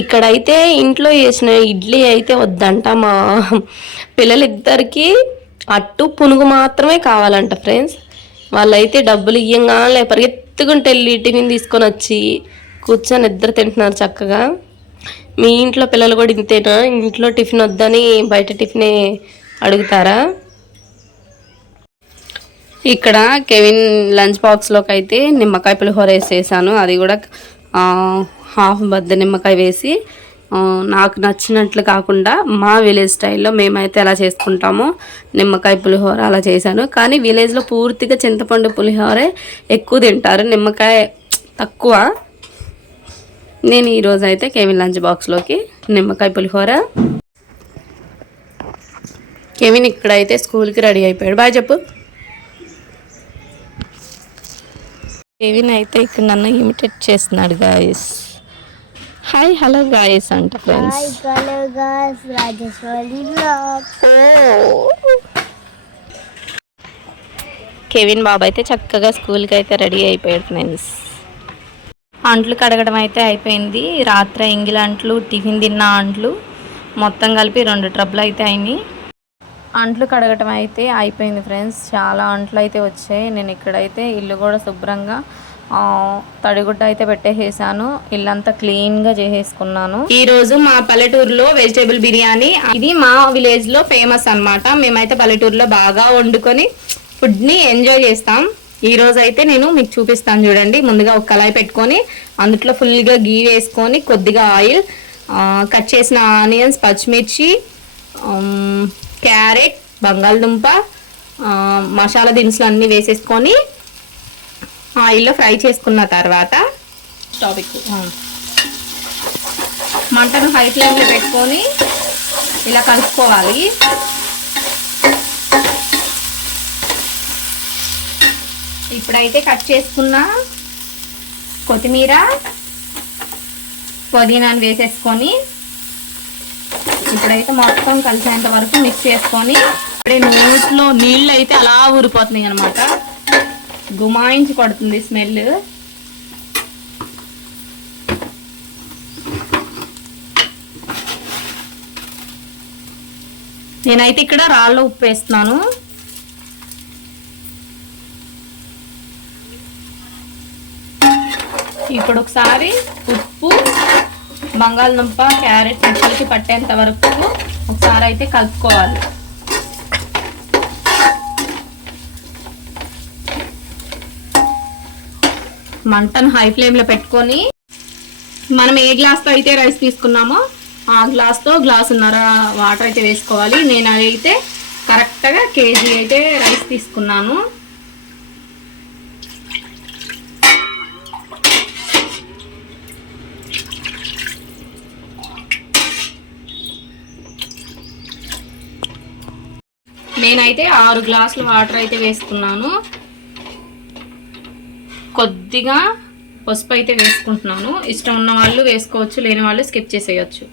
ఇక్కడైతే ఇంట్లో చేసిన ఇడ్లీ అయితే వద్దంట. మా పిల్లలిద్దరికి అట్టు పునుగు మాత్రమే కావాలంట ఫ్రెండ్స్. వాళ్ళైతే డబ్బులు ఇయ్యంగానే పరిగెత్తుకుంటే వెళ్ళి టిఫిన్ తీసుకొని వచ్చి కూర్చొని ఇద్దరు తింటున్నారు చక్కగా. మీ ఇంట్లో పిల్లలు కూడా ఇంతేనా? ఇంట్లో టిఫిన్ వద్దని బయట టిఫినే అడుగుతారా? ఇక్కడ కెవిన్ లంచ్ బాక్స్లోకి అయితే నిమ్మకాయ పులిహోర వేసేసాను. అది కూడా హాఫ్ బద్ద నిమ్మకాయ వేసి, నాకు నచ్చినట్లు కాకుండా మా విలేజ్ స్టైల్లో మేమైతే ఎలా చేసుకుంటామో నిమ్మకాయ పులిహోర అలా చేశాను. కానీ విలేజ్లో పూర్తిగా చింతపండు పులిహోరే ఎక్కువ తింటారు, నిమ్మకాయ తక్కువ. నేను ఈరోజు అయితే కెవిన్ లంచ్ బాక్స్లోకి నిమ్మకాయ పులిహోర. కెవిన్ ఇక్కడైతే స్కూల్కి రెడీ అయిపోయాడు. బాయ్ చెప్పు. కెవిన్ అయితే ఇక్కడ నన్ను ఇమిటేట్ చేస్తున్నాడు గాయస్. హాయ్ హలో గాయస్ అంట ఫ్రెండ్స్. కెవిన్ బాబు అయితే చక్కగా స్కూల్కి అయితే రెడీ అయిపోయాడు ఫ్రెండ్స్. అంట్లు కడగడం అయితే అయిపోయింది. రాత్రి ఎంగిలి అంట్లు, టిఫిన్ తిన్న అంట్లు మొత్తం కలిపి 2 ట్రబ్బులు అయితే అయినాయి. అంట్లు కడగటం అయితే అయిపోయింది ఫ్రెండ్స్. చాలా అంట్లు అయితే వచ్చాయి. నేను ఇక్కడైతే ఇల్లు కూడా శుభ్రంగా తడిగుడ్డ అయితే పెట్టేసాను. ఇల్లంతా క్లీన్గా చేసేసుకున్నాను. ఈరోజు మా పల్లెటూరులో వెజిటేబుల్ బిర్యానీ, ఇది మా విలేజ్లో ఫేమస్ అనమాట. మేమైతే పల్లెటూరులో బాగా వండుకొని ఫుడ్ని ఎంజాయ్ చేస్తాం. ఈరోజు అయితే నేను మీకు చూపిస్తాను చూడండి. ముందుగా ఒక కళాయి పెట్టుకొని అందులో ఫుల్గా గీ వేసుకొని కొద్దిగా ఆయిల్, కట్ చేసిన ఆనియన్స్, పచ్చిమిర్చి, క్యారెట్, బంగాళదుంప, మసాలా దినుసులు అన్నీ వేసేసుకొని ఆయిల్లో ఫ్రై చేసుకున్న తర్వాత మంటను హై ఫ్లేమ్లో పెట్టుకొని ఇలా కలుపుకోవాలి. ఇప్పుడైతే కట్ చేసుకున్న కొత్తిమీర, పుదీనాను వేసేసుకొని ఇప్పుడైతే మొత్తం కలిసేంత వరకు మిక్స్ చేసుకొని, ఇప్పుడే నోట్లో నీళ్ళు అయితే అలా ఊరిపోతున్నాయి అనమాట. గుమాయించి కొడుతుంది స్మెల్. నేనైతే ఇక్కడ రాళ్ళ ఉప్పు వేస్తున్నాను. ఇప్పుడు ఒకసారి ఉప్పు, బంగాళదుంప, క్యారెట్ ముక్కలకి పట్టేంత వరకు ఒకసారి అయితే కలుపుకోవాలి. మంటను హై ఫ్లేమ్లో పెట్టుకొని మనం ఏ గ్లాస్తో అయితే రైస్ తీసుకున్నామో ఆ గ్లాస్తో గ్లాసున్నర వాటర్ అయితే వేసుకోవాలి. నేను అయితే కరెక్ట్గా కేజీ అయితే రైస్ తీసుకున్నాను. నేనైతే 6 గ్లాసుల వాటర్ అయితే వేసుకున్నాను. కొద్దిగా పసుపు అయితే వేసుకుంటున్నాను. ఇష్టం ఉన్న వాళ్ళు వేసుకోవచ్చు, లేని వాళ్ళు స్కిప్ చేసేయచ్చు.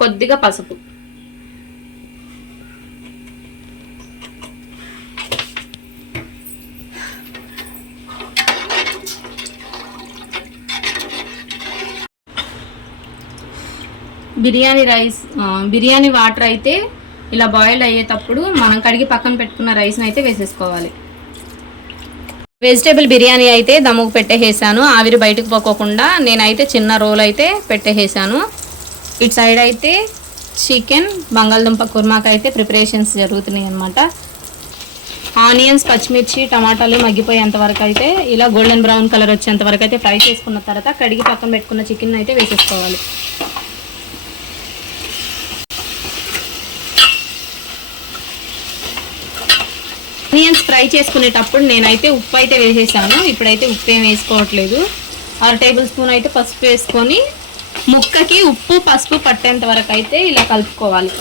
కొద్దిగా పసుపు, బిర్యానీ వాటర్ అయితే ఇలా బాయిల్ అయ్యేటప్పుడు మనం కడిగి పక్కన పెట్టుకున్న రైస్ని అయితే వేసేసుకోవాలి. వెజిటేబుల్ బిర్యానీ అయితే దమ్ముకు పెట్టేసాను, ఆవిరి బయటకు పోకోకుండా. నేనైతే చిన్న రోల్ అయితే పెట్టేసాను. ఇటు సైడ్ అయితే చికెన్, బంగాళదుంప కుర్మాకి అయితే ప్రిపరేషన్స్ జరుగుతున్నాయి అనమాట. ఆనియన్స్, పచ్చిమిర్చి, టమాటాలు మగ్గిపోయేంత వరకు అయితే ఇలా గోల్డెన్ బ్రౌన్ కలర్ వచ్చేంత వరకు అయితే ఫ్రై చేసుకున్న తర్వాత కడిగి పక్కన పెట్టుకున్న చికెన్ అయితే వేసేసుకోవాలి. ఆనియన్స్ ఫ్రై చేసుకునేటప్పుడు నేనైతే ఉప్పు అయితే వేసేసాను. ఇప్పుడైతే ఉప్పు ఏం వేసుకోవట్లేదు. 1 టేబుల్ స్పూన్ అయితే పసుపు వేసుకొని ముక్కకి ఉప్పు పసుపు పట్టేంత వరకు అయితే ఇలా కలుపుకోవాలి.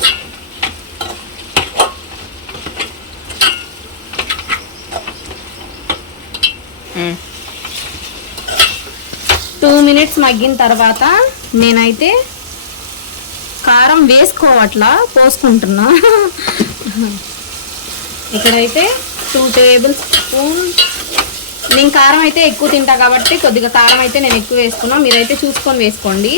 టూ మినిట్స్ మగ్గిన తర్వాత నేనైతే కారం వేసుకోవట్లా, పోసుకుంటున్నా. ఇక్కడైతే 2 టేబుల్ స్పూన్. నేను కారం అయితే ఎక్కువ తింటా కాబట్టి కొద్దిగా కారం అయితే నేను ఎక్కువ వేసుకున్నా. మీరైతే చూసుకొని వేసుకోండి.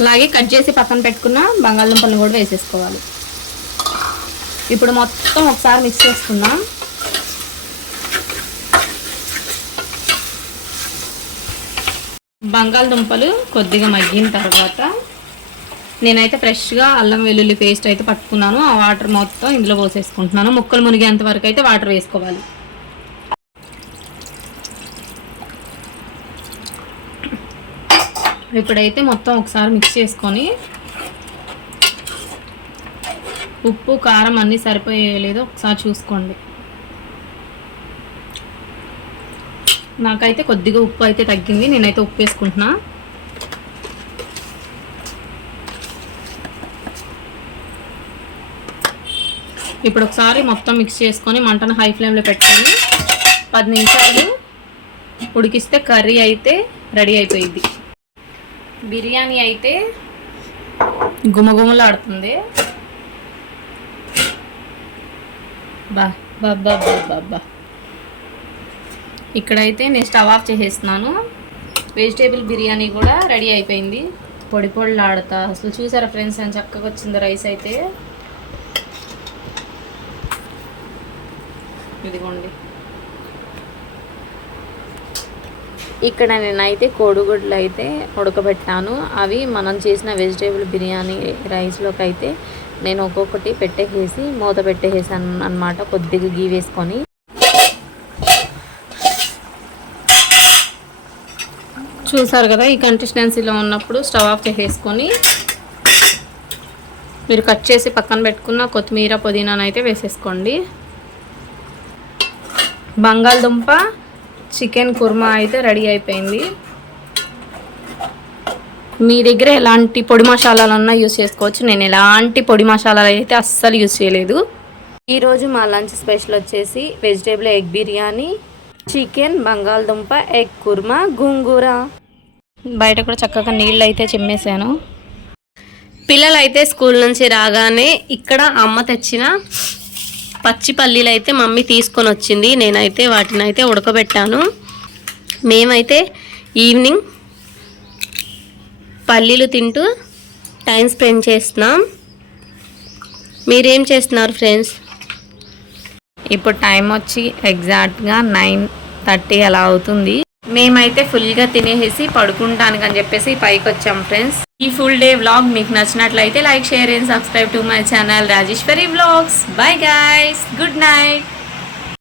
అలాగే కట్ చేసి పక్కన పెట్టుకున్న బంగాళదుంపలను కూడా వేసేసుకోవాలి. ఇప్పుడు మొత్తం ఒకసారి మిక్స్ చేసుకుందాం. బంగాళదుంపలు కొద్దిగా మగ్గిన తర్వాత నేనైతే ఫ్రెష్గా అల్లం వెల్లుల్లి పేస్ట్ అయితే పట్టుకున్నాను. ఆ వాటర్ మొత్తం ఇందులో పోసేసుకుంటున్నాను. ముక్కలు మునిగేంత వరకు అయితే వాటర్ వేసుకోవాలి. ఇప్పుడైతే మొత్తం ఒకసారి మిక్స్ చేసుకొని ఉప్పు కారం అన్నీ సరిపోయేలేదో ఒకసారి చూసుకోండి. నాకైతే కొద్దిగా ఉప్పు అయితే తగ్గింది. నేనైతే ఉప్పు వేసుకుంటున్నా. ఇప్పుడు ఒకసారి మొత్తం మిక్స్ చేసుకొని మంటను హై ఫ్లేమ్లో పెట్టుకొని 10 నిమిషాలు ఉడికిస్తే కర్రీ అయితే రెడీ అయిపోయింది. బిర్యానీ అయితే గుమగుమలాడుతుంది. బా బాబా బాబా. ఇక్కడైతే నేను స్టవ్ ఆఫ్ చేసేస్తున్నాను. వెజిటేబుల్ బిర్యానీ కూడా రెడీ అయిపోయింది. పొడి పొడిలాడుతా. అసలు చూసారా ఫ్రెండ్స్ అని చక్కగా వచ్చింది రైస్ అయితే. ఇదిగోండి. ఇక్కడ నేనైతే కోడిగుడ్లు అయితే ఉడకబెట్టాను. అవి మనం చేసిన వెజిటేబుల్ బిర్యానీ రైస్లోకి అయితే నేను ఒక్కొక్కటి పెట్టేసి మూత పెట్టేసాను అన్నమాట. కొద్దిగా గీ వేసుకొని చూసారు కదా. ఈ కన్సిస్టెన్సీలో ఉన్నప్పుడు స్టవ్ ఆఫ్ చేసేసుకొని మీరు కట్ చేసి పక్కన పెట్టుకున్న కొత్తిమీర పుదీనాను అయితే వేసేసుకోండి. బంగాళదుంప చికెన్ కుర్మా అయితే రెడీ అయిపోయింది. మీ దగ్గర ఎలాంటి పొడి మసాలాలన్నా యూస్ చేసుకోవచ్చు. నేను ఎలాంటి పొడి మసాలాలు అయితే అస్సలు యూస్ చేయలేదు. ఈరోజు మా లంచ్ స్పెషల్ వచ్చేసి వెజిటేబుల్ ఎగ్ బిర్యానీ, చికెన్, బంగాళదుంప ఎగ్ కుర్మా, గోంగూర. బయట కూడా చక్కగా నీళ్ళు అయితే చిమ్మేశాను. పిల్లలు అయితే స్కూల్ నుంచి రాగానే ఇక్కడ అమ్మ తెచ్చిన పచ్చి పల్లీలు అయితే మమ్మీ తీసుకొని వచ్చింది. నేనైతే వాటిని అయితే ఉడకబెట్టాను. మేమైతే ఈవినింగ్ పల్లీలు తింటూ టైం స్పెండ్ చేస్తున్నాం. మీరేం చేస్తున్నారు ఫ్రెండ్స్? ఇప్పుడు టైం వచ్చి ఎగ్జాక్ట్గా 9:30 అలా అవుతుంది. మేమైతే ఫుల్గా తినేసి పడుకుంటానికి అని చెప్పేసి పైకి వచ్చాం ఫ్రెండ్స్. ఈ ఫుల్ డే వ్లాగ్ మీకు నచ్చినట్లయితే like, share and subscribe to my channel Rajeshwari vlogs. Bye guys, good night.